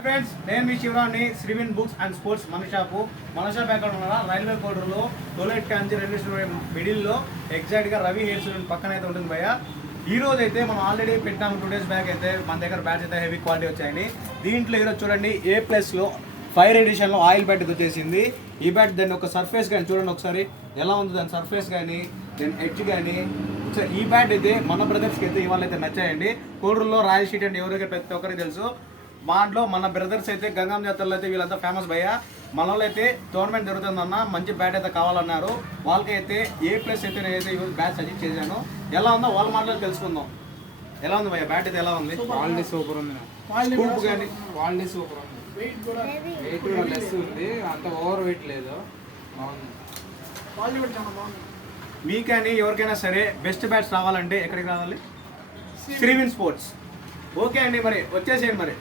Friends నేను మీ శివరాన్ని శ్రీవిన్ books and sports మన shop ఎక్కడ ఉన్నారా రైల్వే కోడూరులో టోలెట్ కాంచి రైల్వే స్టేషన్ మిడిల్లో ఎగ్జాక్ట్గా రవి హెయిర్ సలూన్ పక్కన అయితే ఉంటుంది భయ్య. ఈ రోజు అయితే మనం ఆల్రెడీ పెట్టాము 2 days బ్యాక్ అయితే మన దగ్గర బ్యాట్స్ అయితే హెవీ క్వాలిటీ వచ్చాయండి. దీంట్లో ఈరోజు చూడండి A+లో 5 ఎడిషన్లో ఆయిల్ బ్యాట్ వచ్చేసింది. ఈ బ్యాట్ దాన్ని ఒక సర్ఫేస్ కానీ చూడండి ఒకసారి ఎలా ఉంది, దాని సర్ఫేస్ కానీ దాని ఎడ్జ్ కానీ. ఈ బ్యాట్ అయితే మన బ్రదర్స్కి అయితే ఇవాళ అయితే నచ్చాయండి. కోడూరులో రాయల్ షీట్ అంటే ఎవరికైతే ప్రతి ఒక్కరికి తెలుసు. మాలో మన బ్రదర్స్ అయితే గంగం జాతరలో అయితే వీళ్ళంతా ఫేమస్ భయ్య. మన వాళ్ళు అయితే టోర్నమెంట్ జరుగుతుందన్న మంచి బ్యాట్ అయితే కావాలన్నారు. వాళ్ళకి అయితే A+ అయితే నేనైతే ఈరోజు బ్యాట్ సజెస్ట్ చేశాను. ఎలా ఉందో వాళ్ళ మాటలో తెలుసుకుందాం. ఎలా ఉంది భయ్య బ్యాట్ అయితే ఎలా ఉంది? క్వాలిటీ సూపర్ ఉంది. స్కూప్ కానీ క్వాలిటీ సూపర్ ఉంది. వెయిట్ కూడా లెస్ ఉంది, అంత ఓవర్ వెయిట్ లేదు. మీ కానీ ఎవరికైనా సరే బెస్ట్ బ్యాట్స్ రావాలంటే ఎక్కడికి రావాలి? శ్రీవిన్ స్పోర్ట్స్. ఓకే అండి, మరి వచ్చేసేయండి మరి.